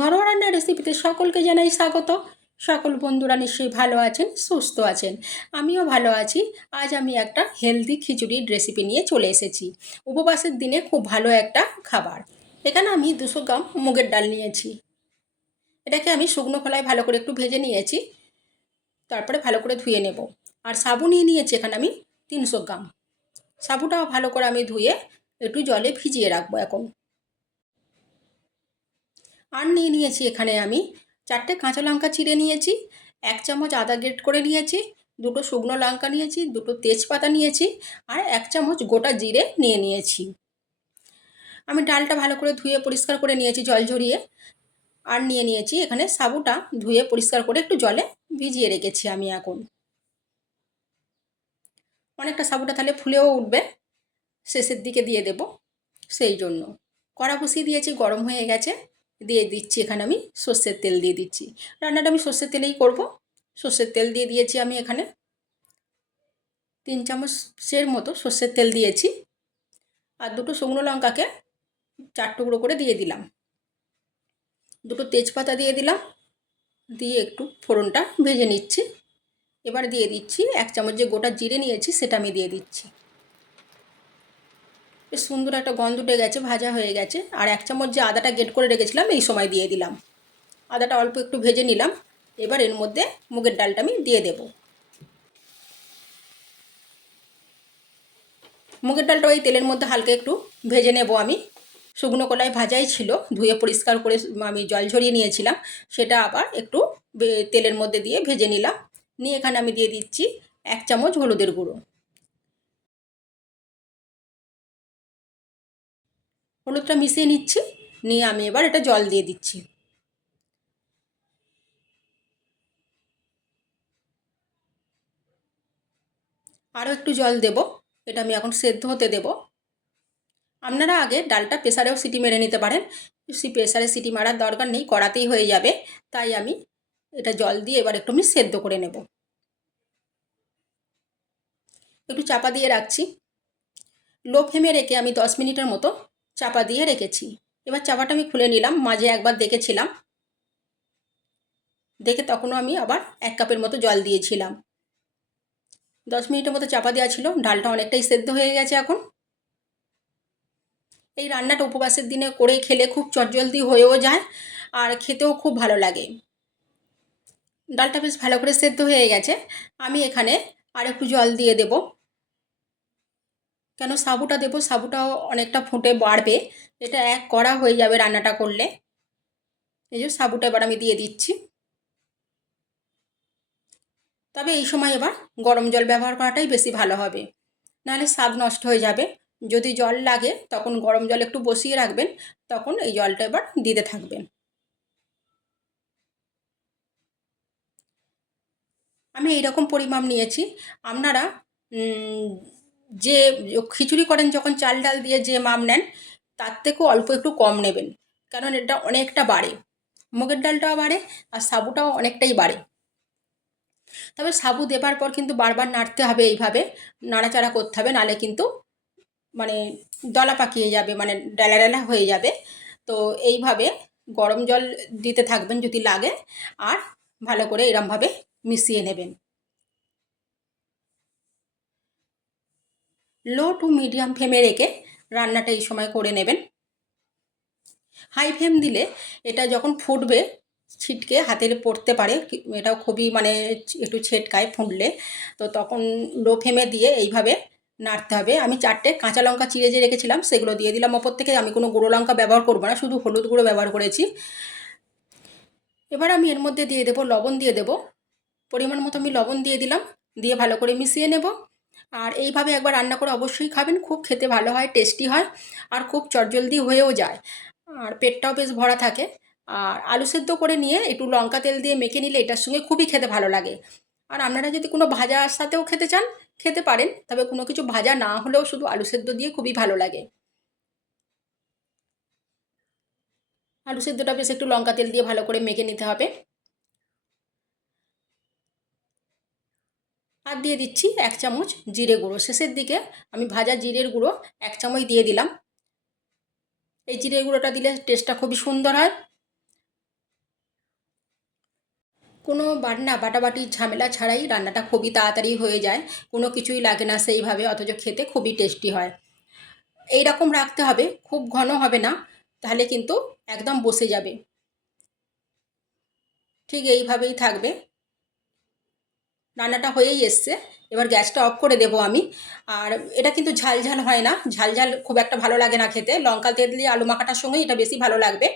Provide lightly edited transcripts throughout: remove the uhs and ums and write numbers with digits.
ঘরোয়া রান্নার রেসিপিতে সকলকে জানাই স্বাগত। সকল বন্ধুরা নিশ্চয়ই ভালো আছেন, সুস্থ আছেন। আমিও ভালো আছি। আজ আমি একটা হেলদি খিচুড়ির রেসিপি নিয়ে চলে এসেছি। উপবাসের দিনে খুব ভালো একটা খাবার। এখানে আমি 200 গ্রাম মুগের ডাল নিয়েছি। এটাকে আমি শুকনো খোলায় ভালো করে একটু ভেজে নিয়েছি, তারপরে ভালো করে ধুয়ে নেব। আর সাবু নিয়ে নিয়েছি এখানে আমি 300 গ্রাম। সাবুটাও ভালো করে আমি ধুয়ে একটু জলে ভিজিয়ে রাখবো এখন। আর নিয়ে নিয়েছি এখানে আমি 4টে কাঁচা লঙ্কা চিড়ে নিয়েছি, 1 চামচ আদা গ্রেট করে নিয়েছি, 2টো শুকনো লঙ্কা নিয়েছি, 2টো তেজপাতা নিয়েছি, আর 1 চামচ গোটা জিরে নিয়ে নিয়েছি। আমি ডালটা ভালো করে ধুয়ে পরিষ্কার করে নিয়েছি জল ঝরিয়ে। আর নিয়ে নিয়েছি এখানে সাবুটা ধুয়ে পরিষ্কার করে একটু জলে ভিজিয়ে রেখেছি আমি এখন। অনেকটা সাবুটা তাহলে ফুলেও উঠবে, শেষের দিকে দিয়ে দেব সেই জন্য। কড়া বসিয়ে দিয়েছি, গরম হয়ে গেছে। দিয়ে দিচ্ছি এখানে আমি সর্ষের তেল দিয়ে দিচ্ছি। রান্নাটা আমি সর্ষের তেলেই করব। সর্ষের তেল দিয়ে দিয়েছি আমি এখানে 3 চামচের মতো সর্ষের তেল দিয়েছি। আর 2টো শুকনো লঙ্কাকে 4 টুকরো করে দিয়ে দিলাম। 2টো তেজপাতা দিয়ে দিলাম, দিয়ে একটু ফোড়নটা ভেজে নিচ্ছি। এবার দিয়ে দিচ্ছি 1 চামচ যে গোটা জিরে নিয়েছি সেটা আমি দিয়ে দিচ্ছি। বেশ সুন্দর একটা গন্ধ উঠে গেছে, ভাজা হয়ে গেছে। আর 1 চামচ যে আদাটা গ্রেট করে রেখেছিলাম এই সময় দিয়ে দিলাম। আদাটা অল্প একটু ভেজে নিলাম। এবার এর মধ্যে মুগের ডালটা আমি দিয়ে দেব। মুগের ডালটা ওই তেলের মধ্যে হালকা একটু ভেজে নেব আমি। শুকনো কলাই ভাজাই ছিল, ধুয়ে পরিষ্কার করে আমি জল ঝরিয়ে নিয়েছিলাম। সেটা আবার একটু তেলের মধ্যে দিয়ে ভেজে নিলাম। নিয়ে এখানে আমি দিয়ে দিচ্ছি 1 চামচ হলুদের গুঁড়ো। হলুদটা মিশিয়ে নিচ্ছি। নিয়ে আমি এবার এটা জল দিয়ে দিচ্ছি। আরও একটু জল দেব। এটা আমি এখন সেদ্ধ হতে দেব। আপনারা আগে ডালটা প্রেসারেও সিটি মেরে নিতে পারেন। প্রেসারে সিটি মারার দরকার নেই, কড়াতেই হয়ে যাবে। তাই আমি এটা জল দিয়ে এবার একটু আমি সেদ্ধ করে নেব। একটু চাপা দিয়ে রাখছি। লো ফ্লেমে রেখে আমি 10 মিনিটের মতো চাপা দিয়ে রেখেছি। এবার চাপাটা আমি খুলে নিলাম। মাঝে একবার দেখেছিলাম, দেখে তখনও আমি আবার 1 কাপের মতো জল দিয়েছিলাম। 10 মিনিটের মতো চাপা দেওয়া ছিল। ডালটা অনেকটাই সেদ্ধ হয়ে গেছে এখন। এই রান্নাটা উপবাসের দিনে করে খেলে খুব চটজলদি হয়েও যায়, আর খেতেও খুব ভালো লাগে। ডালটা বেশ ভালো করে সেদ্ধ হয়ে গেছে। আমি এখানে আর একটু জল দিয়ে দেব, কেন সাবুটা দেবো, সাবুটাও অনেকটা ফুটে বাড়বে। এটা এক কড়া হয়ে যাবে রান্নাটা করলে। এই যে সাবুটা এবার আমি দিয়ে দিচ্ছি। তবে এই সময় এবার গরম জল ব্যবহার করাটাই বেশি ভালো হবে, নাহলে স্বাদ নষ্ট হয়ে যাবে। যদি জল লাগে তখন গরম জল একটু বসিয়ে রাখবেন, তখন এই জলটা এবার দিতে থাকবেন। আমি এইরকম পরিমাপ নিয়েছি। আপনারা যে খিচুড়ি করেন যখন চাল ডাল দিয়ে যে মাপ নেন, তার থেকেও অল্প একটু কম নেবেন, কারণ এটা অনেকটা বাড়ে। মুগের ডালটাও বাড়ে আর সাবুটাও অনেকটাই বাড়ে। তবে সাবু দেবার পর কিন্তু বারবার নাড়তে হবে, এইভাবে নাড়াচাড়া করতে হবে, নাহলে কিন্তু মানে দলা পাকিয়ে যাবে, মানে ডেলা ডেলা হয়ে যাবে। তো এইভাবে গরম জল দিতে থাকবেন যদি লাগে, আর ভালো করে এরমভাবে মিশিয়ে নেবেন। লো টু মিডিয়াম ফ্লেমে রেখে রান্নাটা এই সময় করে নেবেন। হাই ফ্লেম দিলে এটা যখন ফুটবে ছিটকে হাতের পড়তে পারে, এটাও খুবই মানে একটু ছেটকায় ফুটলে। তো তখন লো ফ্লেমে দিয়ে এইভাবে নাড়তে হবে। আমি 4টে কাঁচা লঙ্কা চিড়ে যে রেখেছিলাম সেগুলো দিয়ে দিলাম ওপর থেকে। আমি কোনো গুঁড়ো লঙ্কা ব্যবহার করবো না, শুধু হলুদ গুঁড়ো ব্যবহার করেছি। এবার আমি এর মধ্যে দিয়ে দেবো লবণ, দিয়ে দেবো পরিমাণ মতো। আমি লবণ দিয়ে দিলাম, দিয়ে ভালো করে মিশিয়ে নেব। আর এইভাবে একবার রান্না করে অবশ্যই খাবেন, খুব খেতে ভালো হয়, টেস্টি হয়, আর খুব চটজলদি হয়েও যায়, আর পেটটাও বেশ ভরা থাকে। আর আলু সেদ্ধ করে নিয়ে একটু লঙ্কা তেল দিয়ে মেখে নিলে এটার সঙ্গে খুবই খেতে ভালো লাগে। আর আপনারা যদি কোনো ভাজার সাথেও খেতে চান খেতে পারেন, তবে কোনো কিছু ভাজা না হলেও শুধু আলু সেদ্ধ দিয়ে খুবই ভালো লাগে। আলু সেদ্ধটা বেশ একটু লঙ্কা তেল দিয়ে ভালো করে মেখে নিতে হবে। আর দিয়ে দিচ্ছি 1 চামচ জিরে গুঁড়ো। শেষের দিকে আমি ভাজা জিরের গুঁড়ো 1 চামচ দিয়ে দিলাম। এই জিরে গুঁড়োটা দিলে টেস্টটা খুবই সুন্দর হয়। কোনো বাটাবাটির ঝামেলা ছাড়াই রান্নাটা খুবই তাড়াতাড়ি হয়ে যায়, কোনো কিছুই লাগে না সেইভাবে, অথচ খেতে খুবই টেস্টি হয়। এই রকম রাখতে হবে, খুব ঘন হবে না, তাহলে কিন্তু একদম বসে যাবে। ঠিক এইভাবেই থাকবে। রান্নাটা হয়েই এসছে, এবার গ্যাসটা অফ করে দেবো আমি। আর এটা কিন্তু ঝাল ঝাল হয় না, ঝাল ঝাল খুব একটা ভালো লাগে না খেতে, লঙ্কা তেল দিয়ে আলু মাখাটার সঙ্গে এটা বেশি ভালো লাগবে।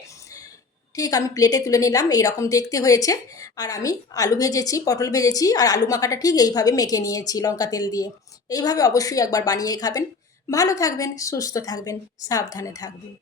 ঠিক আমি প্লেটে তুলে নিলাম, এইরকম দেখতে হয়েছে। আর আমি আলু ভেজেছি, পটল ভেজেছি, আর আলু মাখাটা ঠিক এইভাবে মেখে নিয়েছি লঙ্কা তেল দিয়ে। এইভাবে অবশ্যই একবার বানিয়ে খাবেন। ভালো থাকবেন, সুস্থ থাকবেন, সাবধানে থাকবেন।